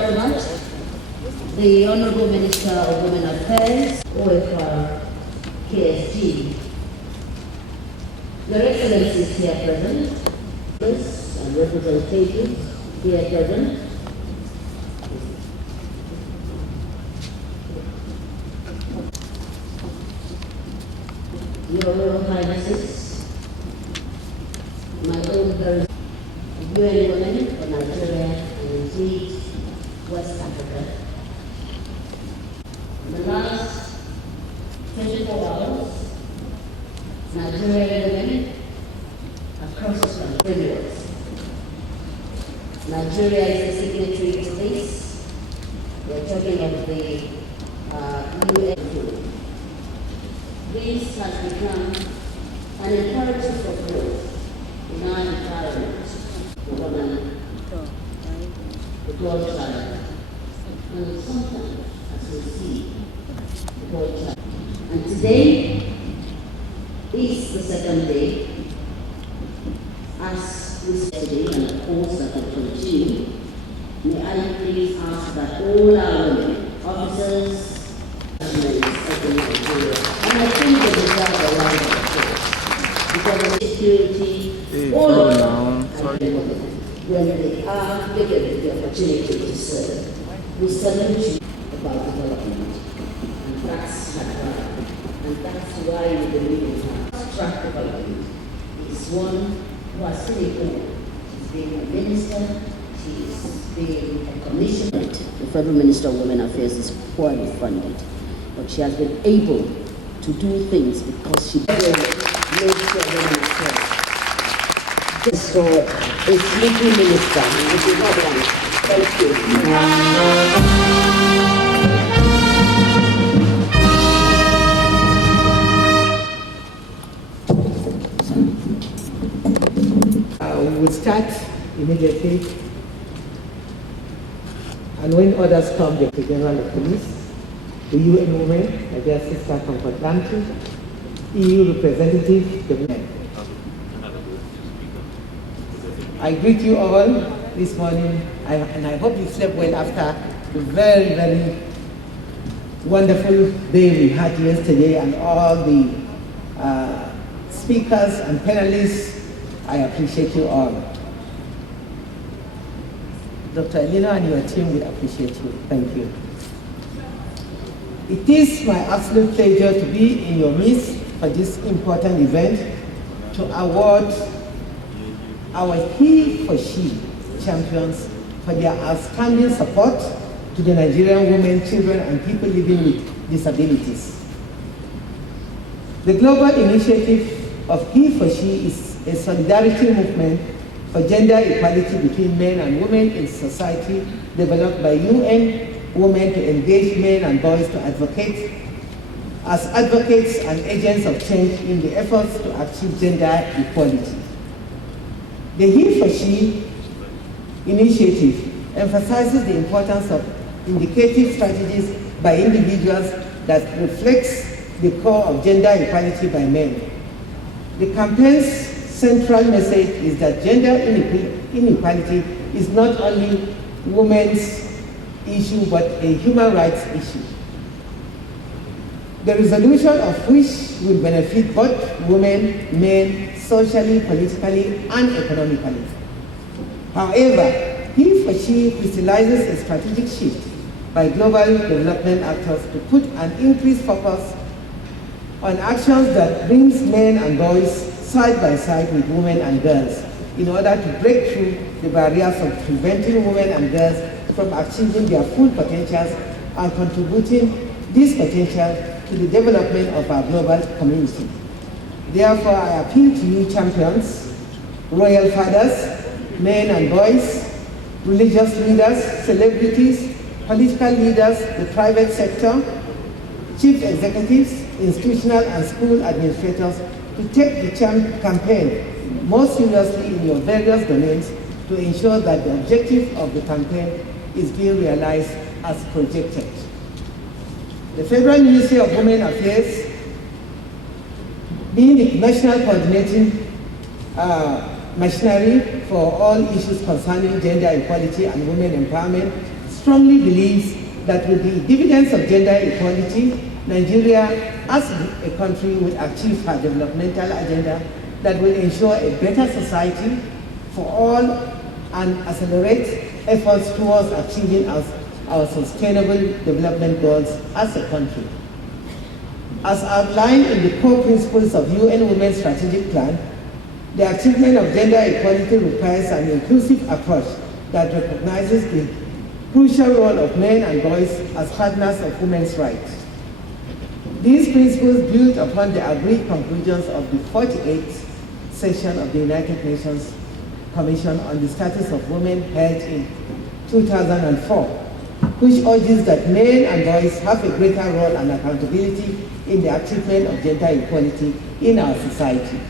very much. The Honorable Minister of Women Affairs, OFR, KSG. Your Excellencies here present, and representatives here present, Your Royal Highnesses, my own very UN women of Nigeria and indeed West Africa. In the last 24 hours, Nigerian women across the country. Nigeria is the signatory to this. We're talking of the UN. This has become an imperative for growth in our environment. The woman, the God child, and sometimes, as we see, the God child. And today is the second day, as we said today, and of course that will continue. May I please ask that all our women, officers, and I think they deserve a round of applause because of security, all of them, when they are given the opportunity to serve. We salute you about development, and that's hard work, and that's why we believe in fast-track development. It's one who has really grown. She's being a minister, she's being a commissioner. The Federal Minister of Women Affairs is poorly funded, but she has been able to do things because she makes sure women affairs. Just for a sleeping minister, and she's not one. Thank you. We will start immediately, and when others come, the General of Police, the UN Women, my dear sister from Atlantic, EU representative, the men. I greet you all this morning, and I hope you slept well after the very, very wonderful day we had yesterday, and all the speakers and panelists. I appreciate you all. Dr. Elena and your team will appreciate you. Thank you. It is my absolute pleasure to be in your midst for this important event to award our He for She champions for their outstanding support to the Nigerian women, children, and people living with disabilities. The global initiative of He for She is a solidarity movement for gender equality between men and women in society developed by UN Women to engage men and boys to advocate as advocates and agents of change in the efforts to achieve gender equality. The He for She initiative emphasizes the importance of indicative strategies by individuals that reflects the core of gender equality by men. The campaign's central message is that gender inequality is not only women's issue but a human rights issue. The resolution of which will benefit both women, men, socially, politically, and economically. However, He for She crystallizes a strategic shift by global development actors to put an increased focus on actions that brings men and boys side by side with women and girls in order to break through the barriers of preventing women and girls from achieving their full potentials and contributing this potential to the development of our global community. Therefore, I appeal to you champions, royal fathers, men and boys, religious leaders, celebrities, political leaders, the private sector, chief executives, institutional and school administrators to take the campaign more seriously in your various domains to ensure that the objective of the campaign is being realized as projected. The Federal Ministry of Women Affairs, being the national coordinating machinery for all issues concerning gender equality and women empowerment, strongly believes that with the dividends of gender equality, Nigeria as a country will achieve her developmental agenda that will ensure a better society for all and accelerate efforts towards achieving our sustainable development goals as a country. As outlined in the core principles of UN Women's Strategic Plan, the achievement of gender equality requires an inclusive approach that recognizes the crucial role of men and boys as partners of women's rights. These principles build upon the agreed conclusions of the 48th session of the United Nations Commission on the Status of Women held in 2004, which urges that men and boys have a greater role and accountability in the achievement of gender equality in our society.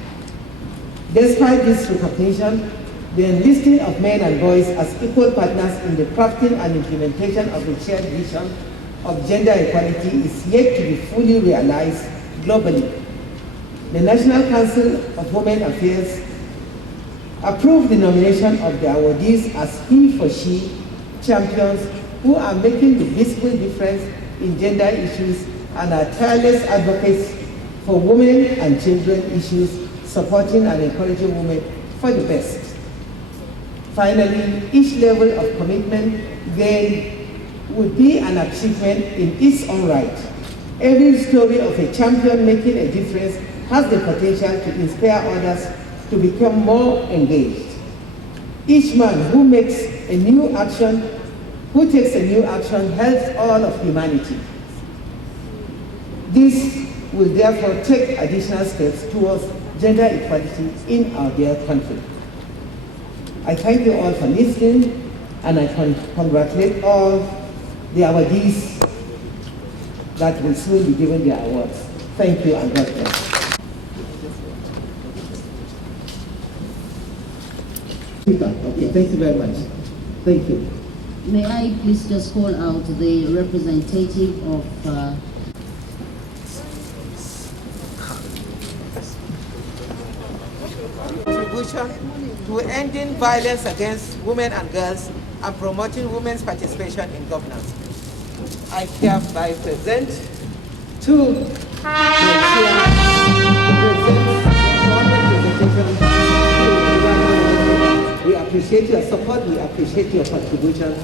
Despite this recognition, the enlisting of men and boys as equal partners in the crafting and implementation of the shared vision of gender equality is yet to be fully realized globally. The National Council of Women Affairs approved the nomination of the awardees as he/she champions who are making the visible difference in gender issues and are tireless advocates for women and children issues, supporting and encouraging women for the best. Finally, each level of commitment gained would be an achievement in its own right. Every story of a champion making a difference has the potential to inspire others to become more engaged. Each man who takes a new action helps all of humanity. This will therefore take additional steps towards gender equality in our dear country. I thank you all for listening, and I congratulate all the awardees that will soon be given their awards. Thank you, and God bless. Okay, thank you very much. Thank you. May I please just call out the representative of Contribution to ending violence against women and girls and promoting women's participation in governance. I hereby present to the chair We appreciate your support, we appreciate your contribution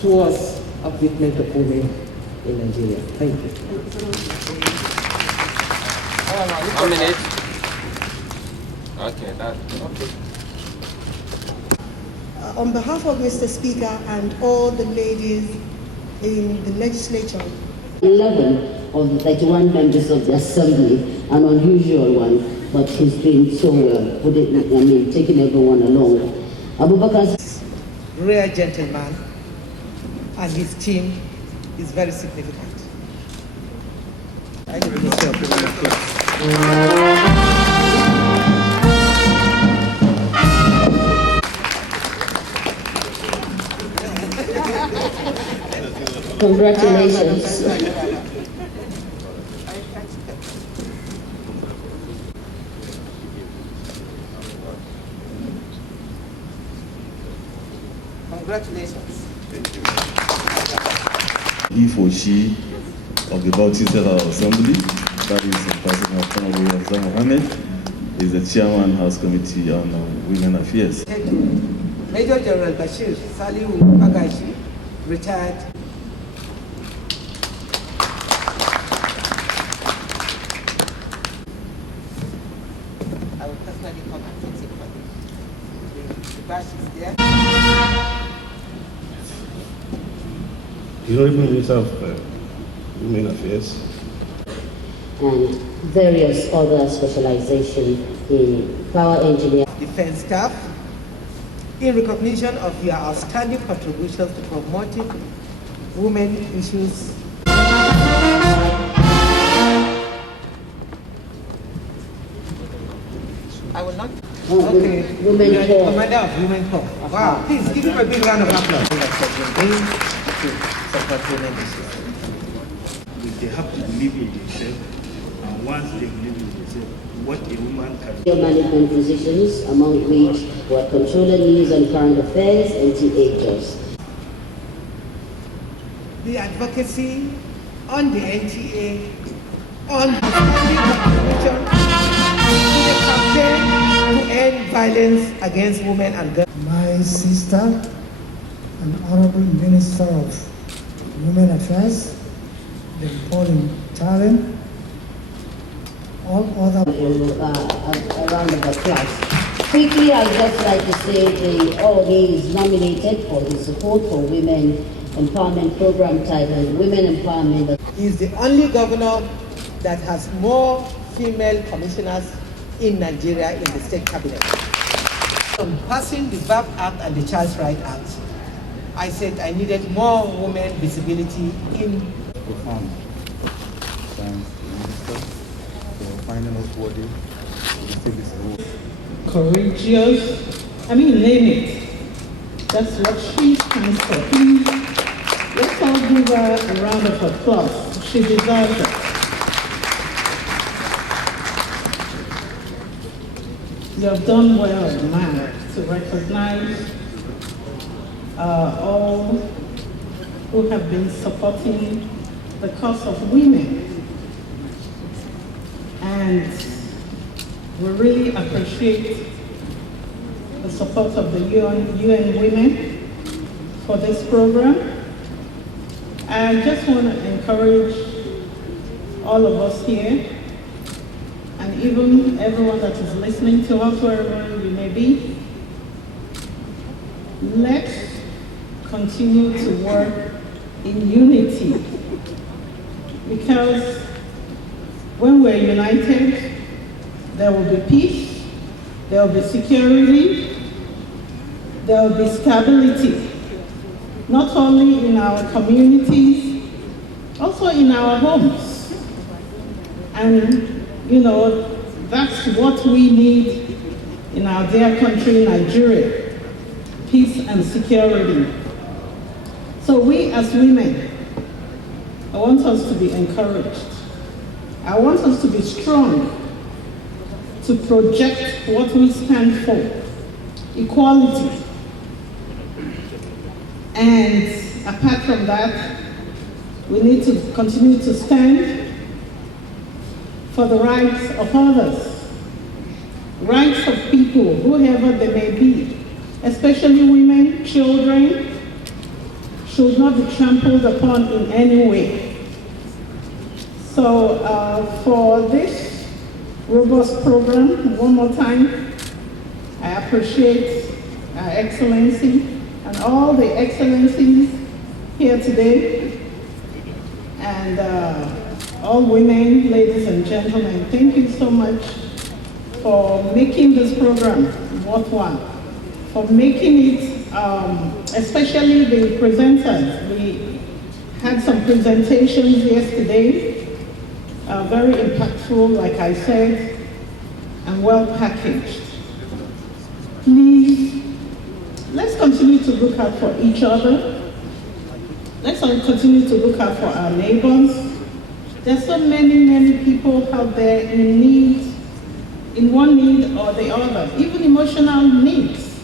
towards upliftment of women in Nigeria. Thank you. How many? Okay. On behalf of Mr. Speaker and all the ladies in the legislature, 11 of the 31 members of the Assembly, an unusual one, but he's doing so well, taking everyone along. Abubakar's rare gentleman, and his team is very significant. I give yourself a round of applause. Congratulations. Congratulations. He/she of the Bauchi State House Assembly, that is the President of Honorable Yazda Mohammed, is the Chairman House Committee on Women Affairs. Major General Bashir Salihu Agashi, retired. I will personally come and fix it for you. The badge is there. The Honorable Minister of Women Affairs, and various other specializations in power engineering. Defense staff, in recognition of your outstanding contributions to promoting women issues. I will not. Okay. Women You are the Corps. Commander of Women Corps. Wow. Please give him a big round of applause. To support women issues. they have to believe in themselves, and once they believe in themselves, what a woman can do. Management positions, among which were controller news and current affairs and TA jobs. the advocacy on the NTA, on the standing to the campaign to end violence against women and girls. My sister and Honorable Minister of Women Affairs, the Pauline Taren, all other A round of applause. Quickly, I'd just like to say he is nominated for the Support for Women Empowerment Program titled Women Empowerment. He is the only governor that has more female commissioners in Nigeria in the state cabinet. On passing the VAP Act and the Child Rights Act, I said I needed more women visibility in. Profound. Thanks to the Minister for finding us worthy to receive this award. Courageous, name it. That's what she stands for. Please, let's all give her a round of applause. She deserves it. You have done well, man, to recognize all who have been supporting the cause of women. And we really appreciate the support of the UN Women for this program. I just want to encourage all of us here, and even everyone that is listening to us, wherever you may be, let's continue to work in unity, because when we're united, there will be peace, there will be security, there will be stability, not only in our communities, also in our homes. And that's what we need in our dear country, Nigeria, peace and security. So we as women, I want us to be encouraged. I want us to be strong, to project what we stand for, equality. And apart from that, we need to continue to stand for the rights of others, rights of people, whoever they may be, especially women, children, should not be trampled upon in any way. So for this robust program, one more time, I appreciate Her Excellency and all the excellencies here today, and all women, ladies and gentlemen, thank you so much for making this program worthwhile, for making it, especially the presenters. We had some presentations yesterday, very impactful, like I said, and well packaged. Please, let's continue to look out for each other. Let's continue to look out for our neighbors. There's so many people out there in need, in one need or the other, even emotional needs.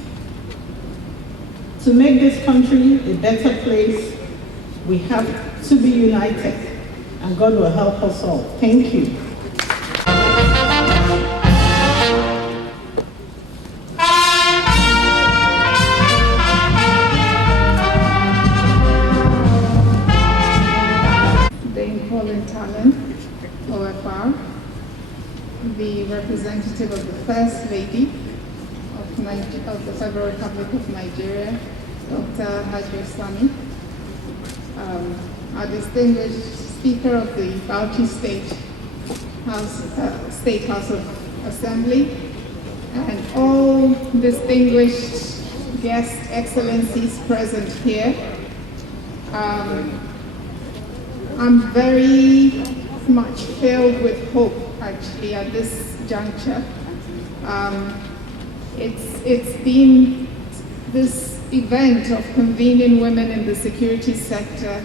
To make this country a better place, we have to be united, and God will help us all. Thank you. Pauline Taren, OFR, the representative of the First Lady of the Federal Republic of Nigeria, Dr. Haji Islami, our distinguished Speaker of the Bauchi State House of Assembly, and all distinguished guest excellencies present here. I'm very much filled with hope, actually, at this juncture. It's been this event of convening women in the security sector,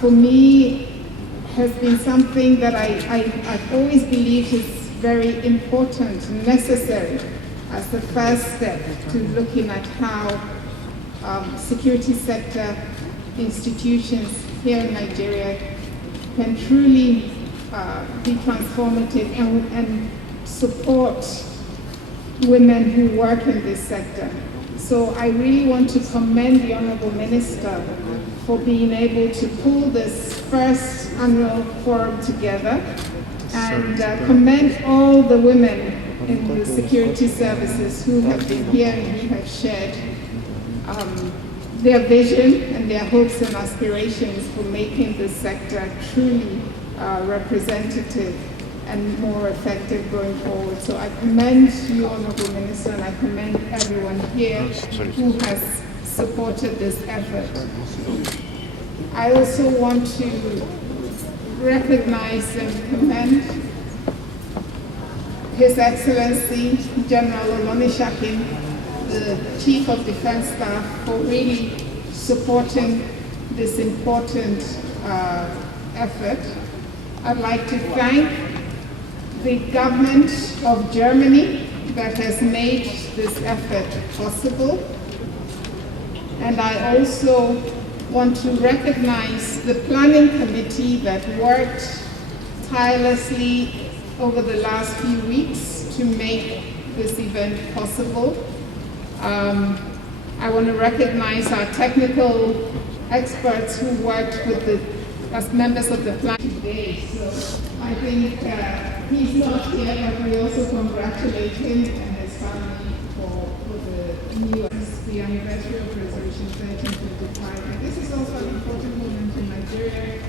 for me, has been something that I've always believed is very important, necessary, as the first step to looking at how security sector institutions here in Nigeria can truly be transformative and support women who work in this sector. So I really want to commend the Honorable Minister for being able to pull this first annual forum together, and commend all the women in the security services who have been here and who have shared their vision and their hopes and aspirations for making this sector truly representative and more effective going forward. So I commend you, Honorable Minister, and I commend everyone here who has supported this effort. I also want to recognize and commend His Excellency General Olonishakin, the Chief of Defense Staff, for really supporting this important effort. I'd like to thank the government of Germany that has made this effort possible. And I also want to recognize the planning committee that worked tirelessly over the last few weeks to make this event possible. I want to recognize our technical experts who worked with as members of the planning today. So I think he's not here, but we also congratulate him and his family for the new the anniversary of Resolution 1325. And this is also an important moment in Nigeria.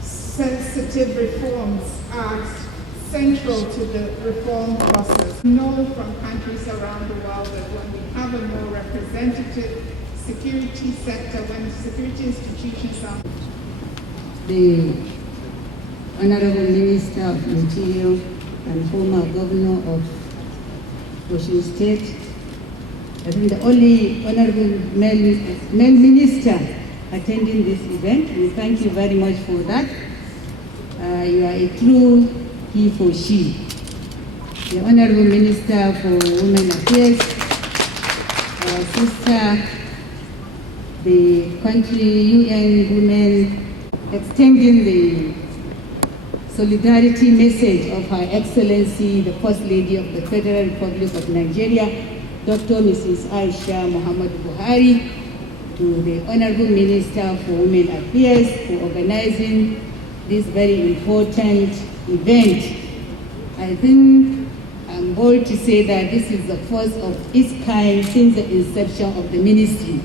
Sensitive reforms are central to the reform process. We know from countries around the world that when we have a more representative security sector, when security institutions are... The Honorable Minister of Interior and former Governor of Osun State, I think the only Honorable male Minister attending this event. We thank you very much for that. You are a true he for she. The Honorable Minister for Women Affairs, our sister, the country UN Women, extending the solidarity message of Her Excellency, the First Lady of the Federal Republic of Nigeria, Dr. Mrs. Aisha Muhammad Buhari, to the Honorable Minister for Women Affairs for organizing this very important event. I think I'm bold to say that this is the first of its kind since the inception of the ministry.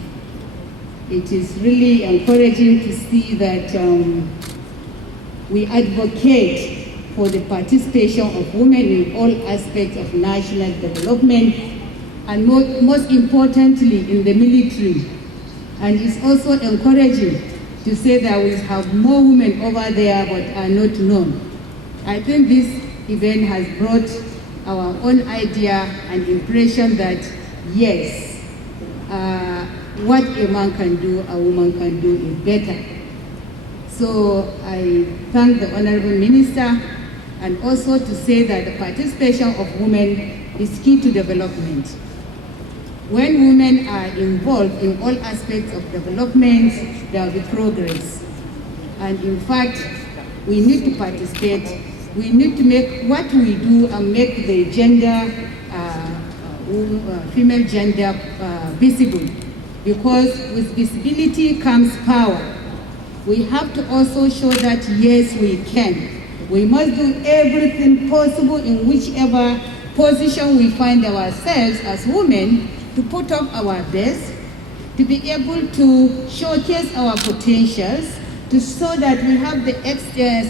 It is really encouraging to see that we advocate for the participation of women in all aspects of national development, and most importantly in the military. And it's also encouraging to say that we have more women over there but are not known. I think this event has brought our own idea and impression that yes, what a man can do, a woman can do it better. So I thank the Honorable Minister, and also to say that the participation of women is key to development. When women are involved in all aspects of development, there will be progress. And in fact, we need to participate. We need to make what we do and make the gender, female gender visible. Because with visibility comes power. We have to also show that yes, we can. We must do everything possible in whichever position we find ourselves as women to put up our best, to be able to showcase our potentials, so that we have the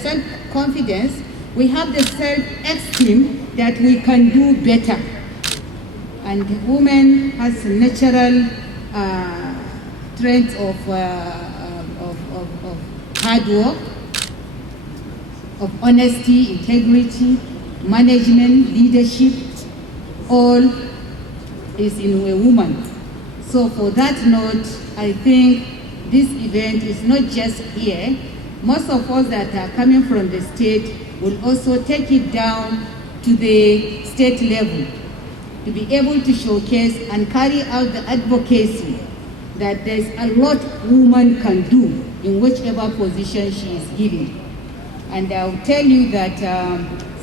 self-confidence, we have the self-esteem that we can do better. And the woman has a natural strength of hard work, of honesty, integrity, management, leadership, all is in a woman. So for that note, I think this event is not just here. Most of us that are coming from the state will also take it down to the state level to be able to showcase and carry out the advocacy that there's a lot woman can do in whichever position she is given. And I'll tell you that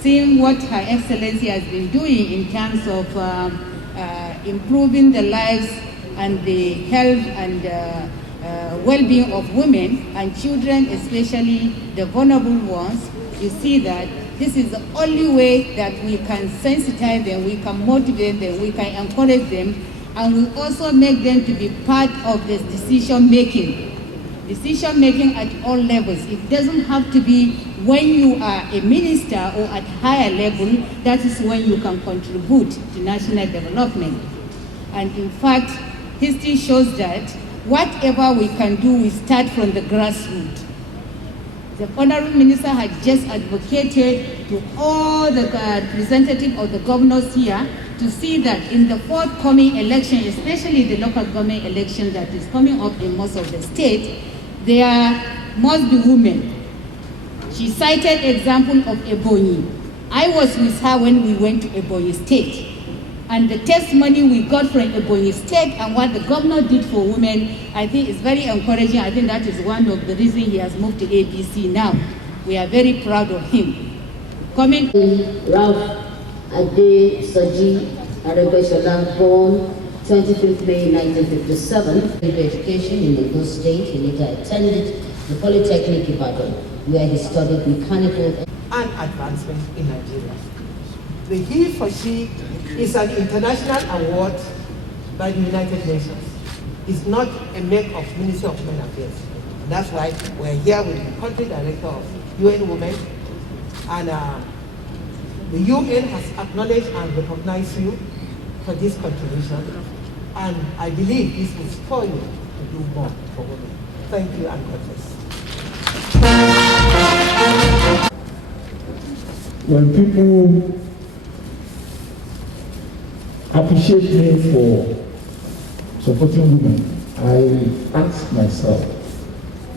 seeing what Her Excellency has been doing in terms of improving the lives and the health and well-being of women and children, especially the vulnerable ones, you see that this is the only way that we can sensitize them, we can motivate them, we can encourage them, and we also make them to be part of this decision making at all levels. It doesn't have to be when you are a minister or at higher level, that is when you can contribute to national development. And in fact, history shows that whatever we can do, we start from the grassroots. The Honorable Minister had just advocated to all the representatives of the governors here to see that in the forthcoming election, especially the local government election that is coming up in most of the states, there must be women. She cited example of Ebonyi. I was with her when we went to Ebonyi State. And the testimony we got from Ebonyi State and what the governor did for women, I think is very encouraging. I think that is one of the reasons he has moved to APC now. We are very proud of him. Coming Ralph Ade Soji Aregbesola, born 25th May 1957, education in Lagos State. He later attended the Polytechnic Ibadan, where he studied mechanical and advancement in Nigeria. The He for She is an international award by the United Nations. It's not a make of Ministry of Women Affairs. And that's why we're here with the country director of UN Women, and the UN has acknowledged and recognized you for this contribution. And I believe this will spur you to do more for women. Thank you and God bless. When people appreciate me for supporting women, I ask myself,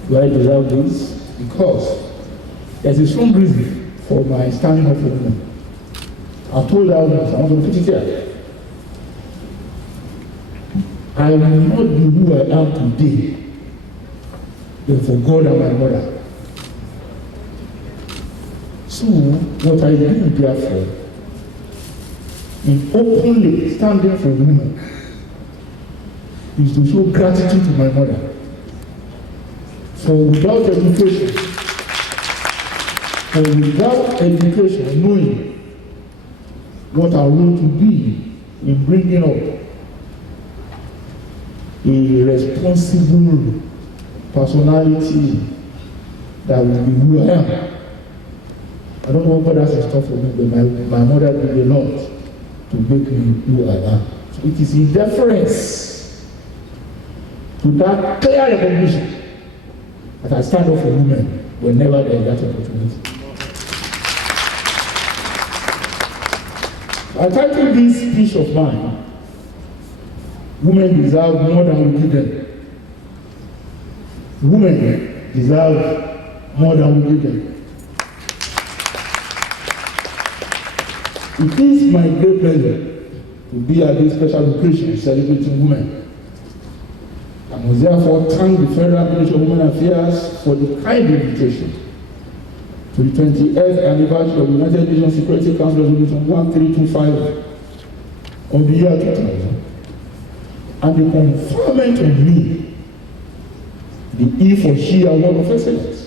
do I deserve this? Because there's a strong reason for my standing up for women. I told her that I want to put it here. I will not be who I am today, but for God and my mother. So, what I do, therefore, in openly standing for women, is to show gratitude to my mother. For without education, knowing what I want to be in bringing up a responsible personality that will be who I am. I don't know what God has in store for me, but my mother did a lot to make me who I am. So it is in deference to that clear recognition that I stand up for women whenever there is that opportunity. I titled this speech of mine, Women Deserve More Than We Give Them. Women deserve more than we give them. It is my great pleasure to be at this special occasion celebrating women. I must therefore thank the Federal Ministry of Women Affairs for the kind invitation to the 28th anniversary of the United Nations Security Council Resolution 1325 of the year 2000, and the conferment of me the E for She Award of Excellence.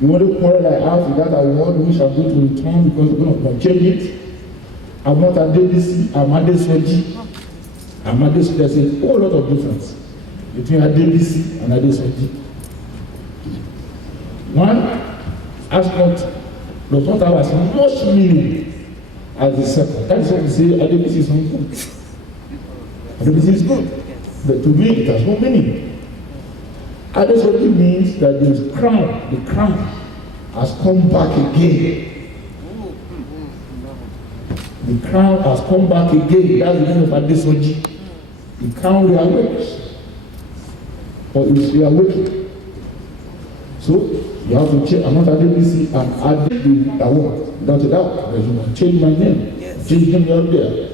The only quarrel I have with that award, which I'm going to return because we're going to change it. I'm not Adebisi, I'm Adesoji. There's a whole lot of difference between Adebisi and Adesoji. One does not have as much meaning as the second. That is why we say Adebisi is not good. Adebisi is good, but to me it has no meaning. Adesoji means that the crown has come back again. The crown has come back again. That's the name of Adesoji. The crown reawakes. Or is reawaking. So, you have to change. I'm not Adebisi, I'm add the award. Without a doubt. But you must change my name. Yes. Change him out there.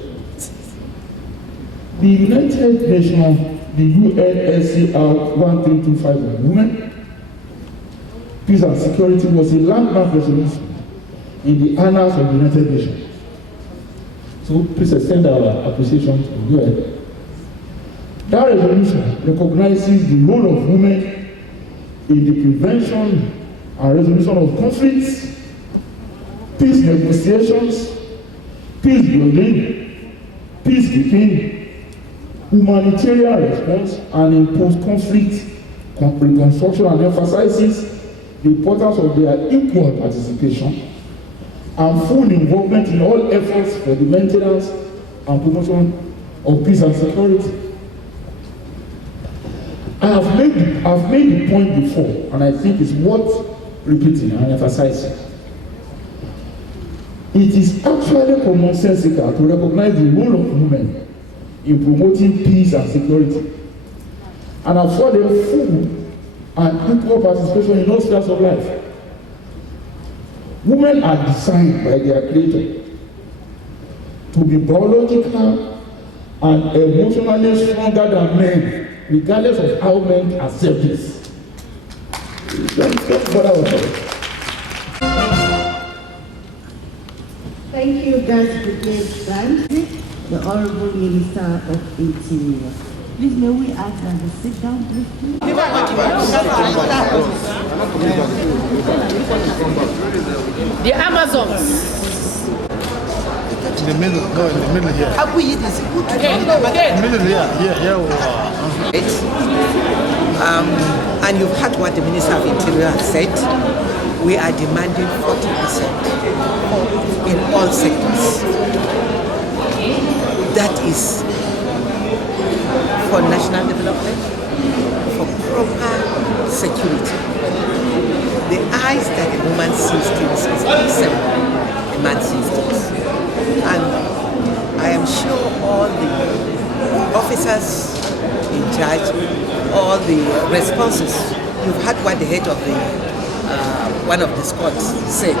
The United Nations, the UNSCR 1325 on women, peace and security was a landmark resolution in the annals of the United Nations. So please extend our appreciation to the UN. That resolution recognizes the role of women in the prevention and resolution of conflicts, peace negotiations, peace building, peacekeeping, humanitarian response, and in post-conflict reconstruction, and emphasizes the importance of their equal participation and full involvement in all efforts for the maintenance and promotion of peace and security. I've made the point before, and I think it's worth repeating and emphasizing. It is actually commonsensical to recognize the role of women in promoting peace and security and afford them full and equal participation in all spheres of life. Women are designed by their Creator to be biological and emotionally stronger than men, regardless of how men accept this. That's what I was saying. Thank you, Gas Brigade Band, the Honorable Minister of Interior. Please may we ask them to sit down briefly. The Amazons. In the middle, no, in the middle here. Again. Middle here, And you've heard what the Minister of Interior has said. We are demanding 40% in all sectors. That is for national development, for proper security. The eyes that a woman sees things is seven. A man sees things. And I am sure all the officers in charge, all the responses, you've heard what the head of the one of the squads said,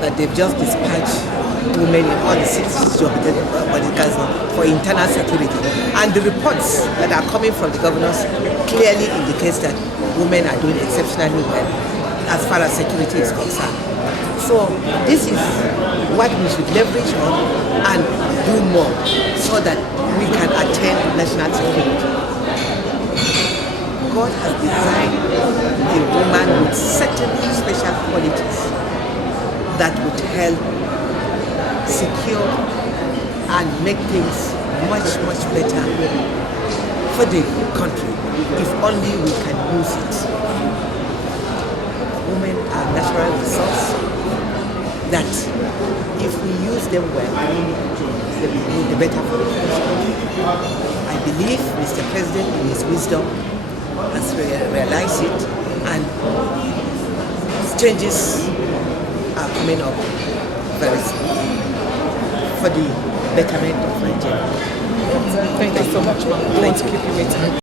that they've just dispatched women in all the 6 jobs for internal security. And the reports that are coming from the governors clearly indicates that women are doing exceptionally well as far as security is concerned. So this is what we should leverage on and do more so that we can attain national security. God has designed a woman with certain special qualities that would help secure and make things much, much better for the country if only we can use it. Women are natural resource that if we use them well, they will be better for the country. I believe Mr. President in his wisdom has realized it, and changes are coming up very soon for the betterment of Nigeria. Thank you so much, ma'am. Thank you.